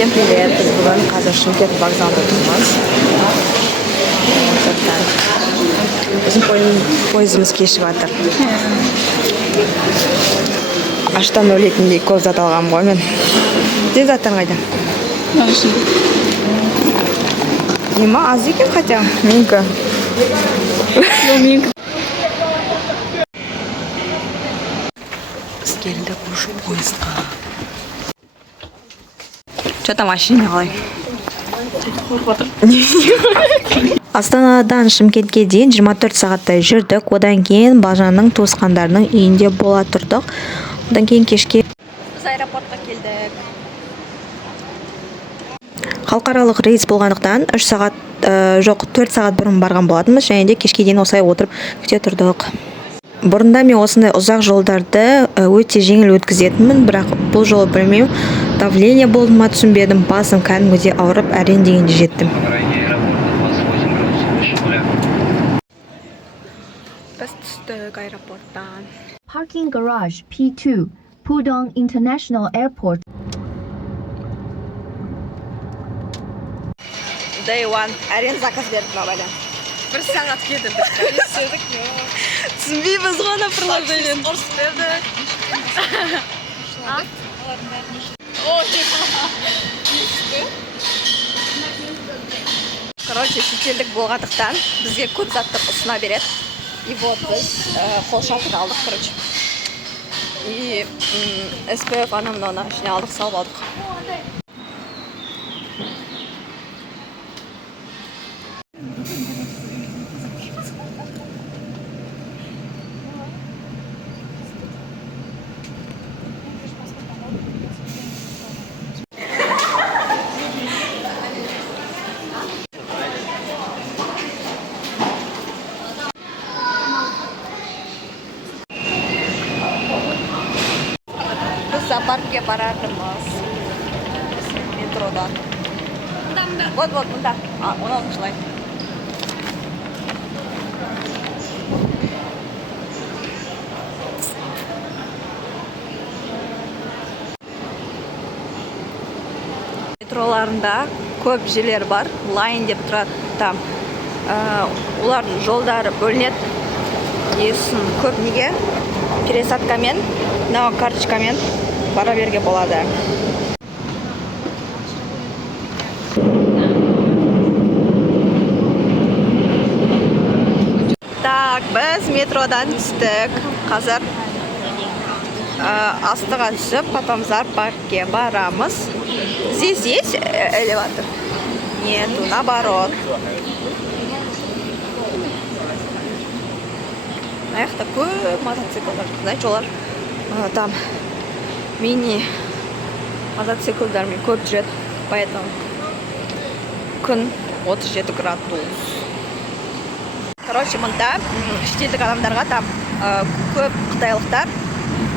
Всем привет! Biz bugun hozir Chimkent vokzalida turibmiz. Bizim poyezdimiz kelishyapti. Ashdan o'layotgandek ko'p zat olganman qo'y men. Tezatdan qayda? Nima az ekan хотя meniki. Meniki. Biz keldik o'sha poyezdga. Что-то машина қалай. Астанадан Шымкентке дейін 24 сағаттай жүрдік. Одан кейін Балжанның туысқандарының үйінде бола тұрдық. Одан кейін кешке біз аэропортқа келдік. Халықаралық рейс болғандықтан 4 сағат бұрын барған болатынбыз, және де кешке дейін осылай отырып күте тұрдық. Бұрында мен осындай ұзақ жолдарды өте жеңіл өткізетінмін, бірақ бұл жолы білмеймін, давление болды ма түсінбедім, басым кәдімгідей ауырып, әрең дегенде жеттім. Біз түстік аэропорттан. Parking Garage P2, Pudong International Airport. Day one, әрең заказ бердік бабадан. 1 сағат кетірдік. Түсінбейміз ғана приложениені. Ұрыс бердік. Короче, шетелдік болғандықтан бізге көп затты ұсына береді. И вот біз қолшатыр алдық, короче. И SPF анамнаны ішіне алдық, салып алдық. Зоопаркке баратырмыз. Метродан. Вот, мында. Оны алғышлай. Метроларында көп жерлер бар. Лайн деп тұрады там. Олардың жолдары бөлінеді. Есін көп неге? Пересадкамен, карточкамен бара беруге болады. Так, біз метродан түстік. Қазір астыға түсіп, потом зоопаркке барамыз. Здесь есть элеватор? Нету, наоборот. Аяқта көп мотоциклдар, знаете, олар там мини мотоциклдармен көп жүреді, поэтому күн 37 градус. Короче, мұнда шетелдік адамдарға там көп қытайлықтар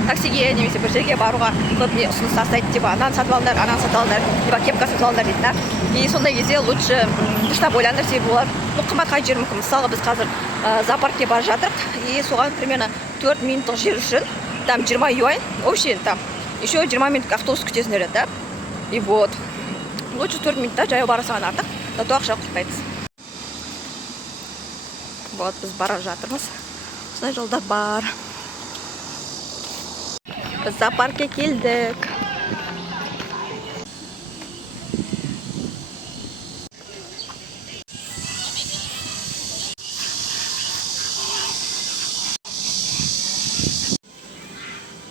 таксиге немесе бір жерге баруға көп не ұсыныс тастайды, типа ананы сатып алыңдар, ананы сатып алыңдар, типа кепка сатып алыңдар дейді да. И сондай кезде лучше дұрыстап ойланыңдар, себебі олар қымбатқа жер мүмкін. Мысалға біз қазір зоопаркке бара жатырық, и соған примерно 4 минуттық жер үшін там 20 юань, вообще там еще 20 минуттық автобус күтесіңдер еді да. И вот лучше 4 минутта жаяу бара салған артық, зато ақша құртпайсыз. Вот біз бара жатырмыз. Осындай жолдар бар. Біз зоопаркке келдік.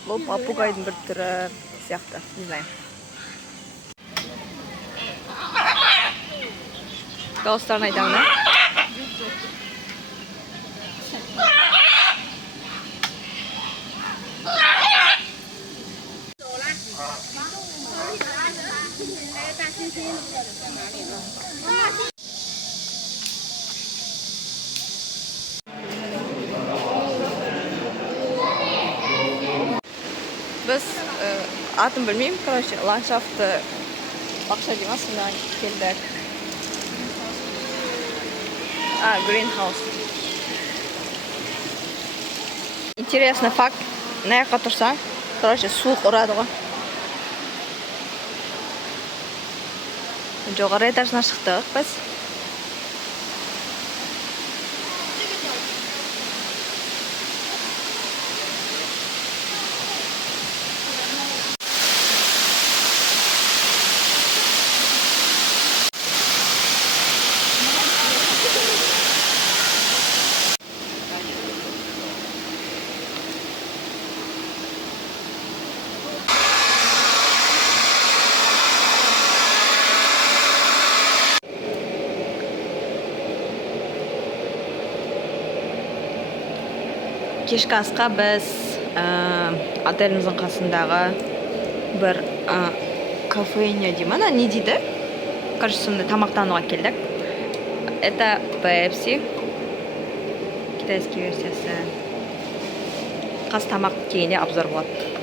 Бұл попугайдың бір түрі сияқты, не знаю. Дауыстарын айтамын, да? Біз атын білмеймін, короче, ландшафты бақша демасында келдік. Greenhouse. Интересный факт. На жаққа тұрсаң, короче, суық ұрады ғой. Жоғары этажына шықтық біз. Кешкі асқа біз отеліміздің қасындағы бір кафейня деймін, не дейді? Короче, сонда тамақтануға келдік. Это Pepsi. Китайский версиясы. Қас тамақ кейінде обзор болады.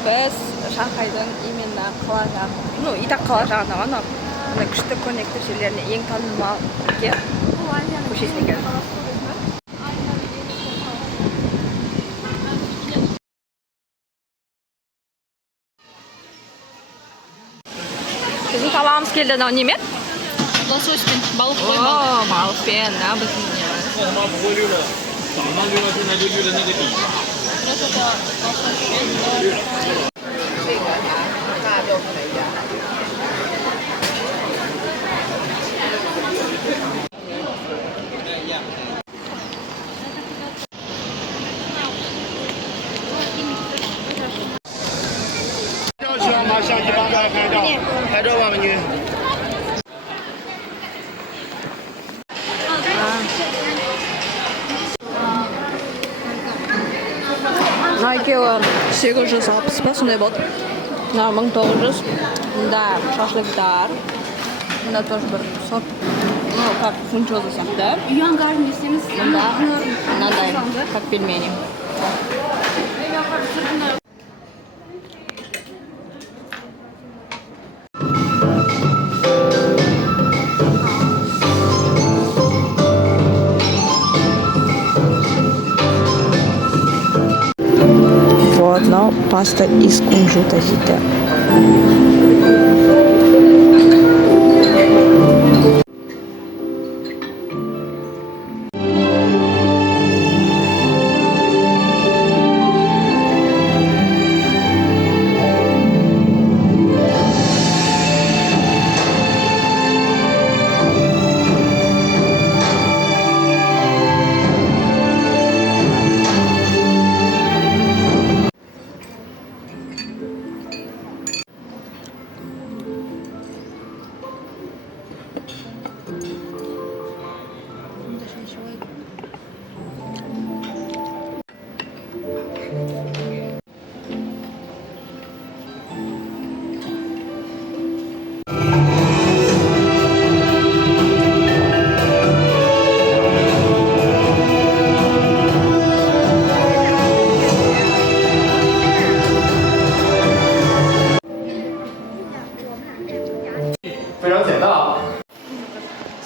Біз Шанхайдың именно қала жағы, итак қала жағында ғана күшті көрнекті жерлеріне ең танымал көшесіне келдік. Біздің табағымыз келді, немен? Лососькпен, балық қой О, балық. балықпен, біздің неміз. 早上溜了，现在就溜了那个底。 要喜欢吗？相机帮大家拍照，拍照吧，美女。 Екеуі 860 па, сондай болды. Мына 1900. Мында шашлыктар. Мында тоже бір сорт, как фунчоза сияқты. Юангарын десеңіз, Мында мынандай, как пельмени. Вот, но паста из кунжута дейді.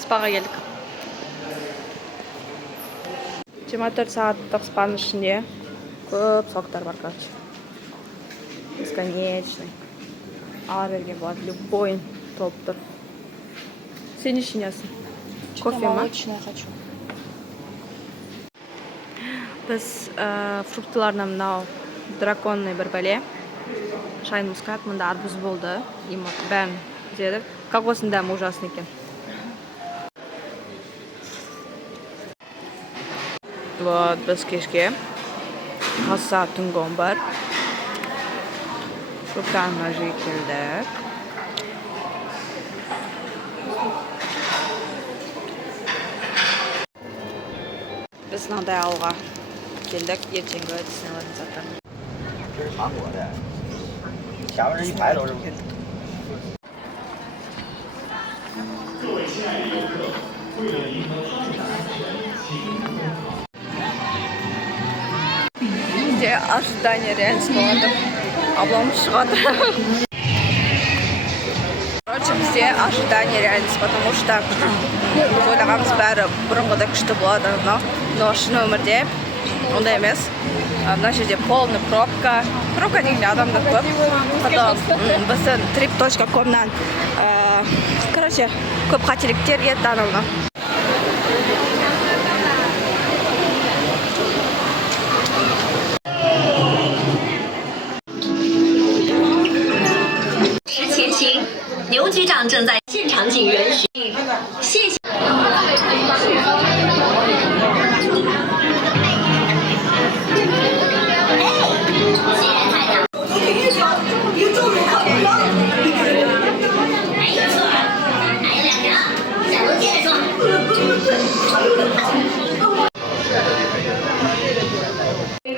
Спаға келдік. 24 сағаттық спаның ішінде көп соктар бар, короче. Бесконечный. Ала берген болады, любой толып тұр. Сен не ішінесің? Кофе ма? Молочное хочу. Біз фруктыларынан мынау драконный бір бәле. Шайн мускат, мында арбуз болды. Бәрін дедік. Кокостың дәмі ужасын екен. Вот, біз кешке аса түнгі 11. Фруктарына жиып келдік. Біз мынандай ауылға келдік, ертеңгі Диснейленд заттар. 这是韩国的，前面这一排都是。 Где ожидание реальности болады. Облом шығады. Короче, Все ожидания реальность, потому что ойлағанымыз бәрі бұрынғыдай күшті болады, но шын өмірде ондай емес. Мына жерде полный пробка. Пробка негізі адамдар көп. Потом біздің trip.com-нан короче, көп қателіктерге танылды.前行，刘局长正在现场警员询，谢谢。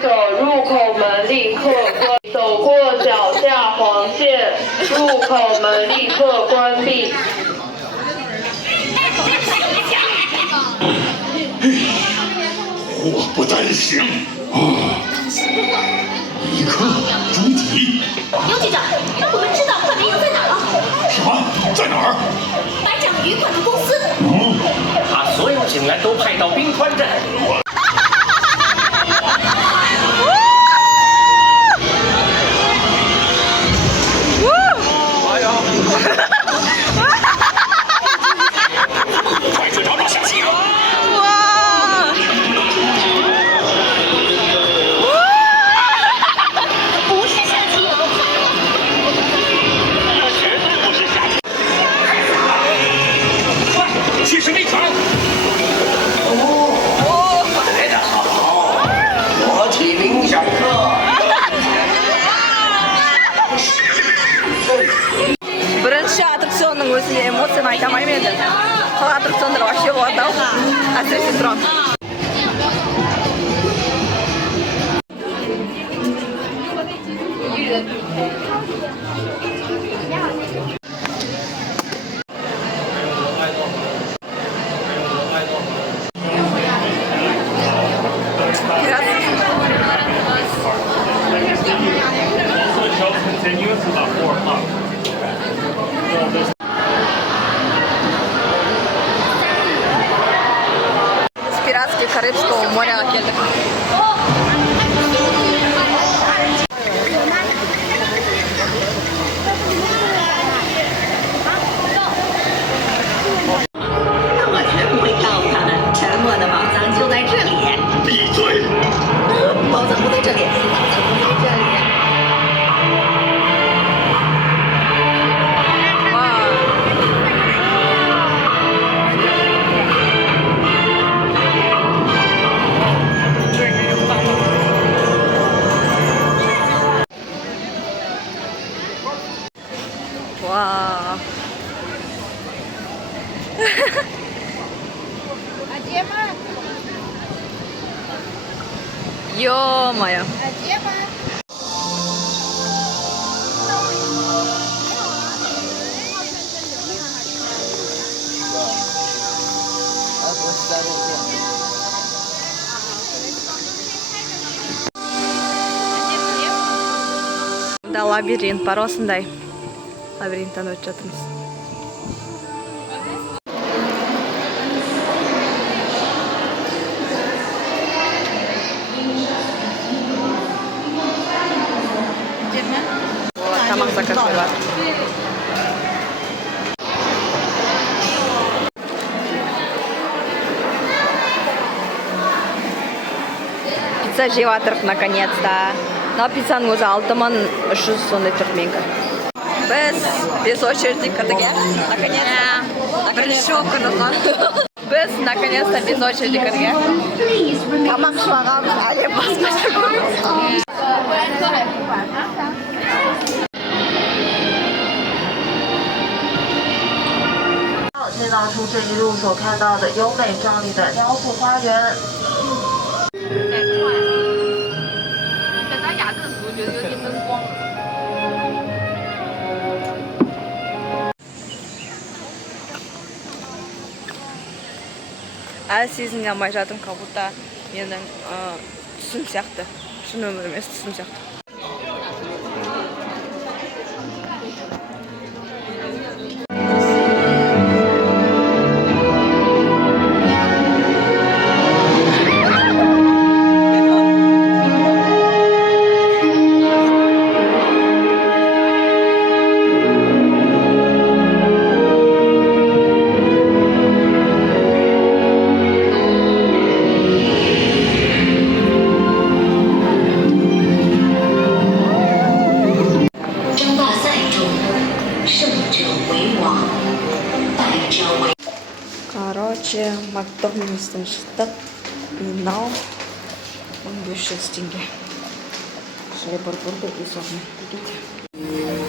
走入口门立刻关，走过脚下黄线，入口门立刻关闭。祸不单行啊！一刻终极。刘局长，我们知道快门营在哪儿了。什么？在哪儿？白掌鱼管理公司。把所有警员都派到冰川镇。快去找找下棋啊！不是下棋。那绝对不是下棋。快，去实力场！来得好，我启明小课。 Бірінші аттракционның өзіне эмоцияны айта алмаймын енді. Қала аттракциондар вообще болады ау. Әсіресе Трон. Continuous about 4 o'clock. С пиратских Карибского моря келдік. Вау. Ё-моё. Да, лабиринт бар осындай. Лабиринттен өтіп жатырмыз. Тамақ заказлар. Пицца жеп жатырмық наконец-то. Но пиццаның өзі 6300 сондай түркменка. Без очереди кірдік, наконец-то. Бірінші оқырдық. Біз наконец-то без очереди кірдік. Тамақ шылағамыз, әлем басқаша көрміз. 见到出这一路所看到的优美壮丽的雕塑花园。Әлі сезіне алмай жатырмын, как будто менің түсім сияқты. Шын өмір емес, түсім сияқты. Короче, Макдональдс штат финал. Он будет 6 тенге. Шли бургер и сорный. Видите?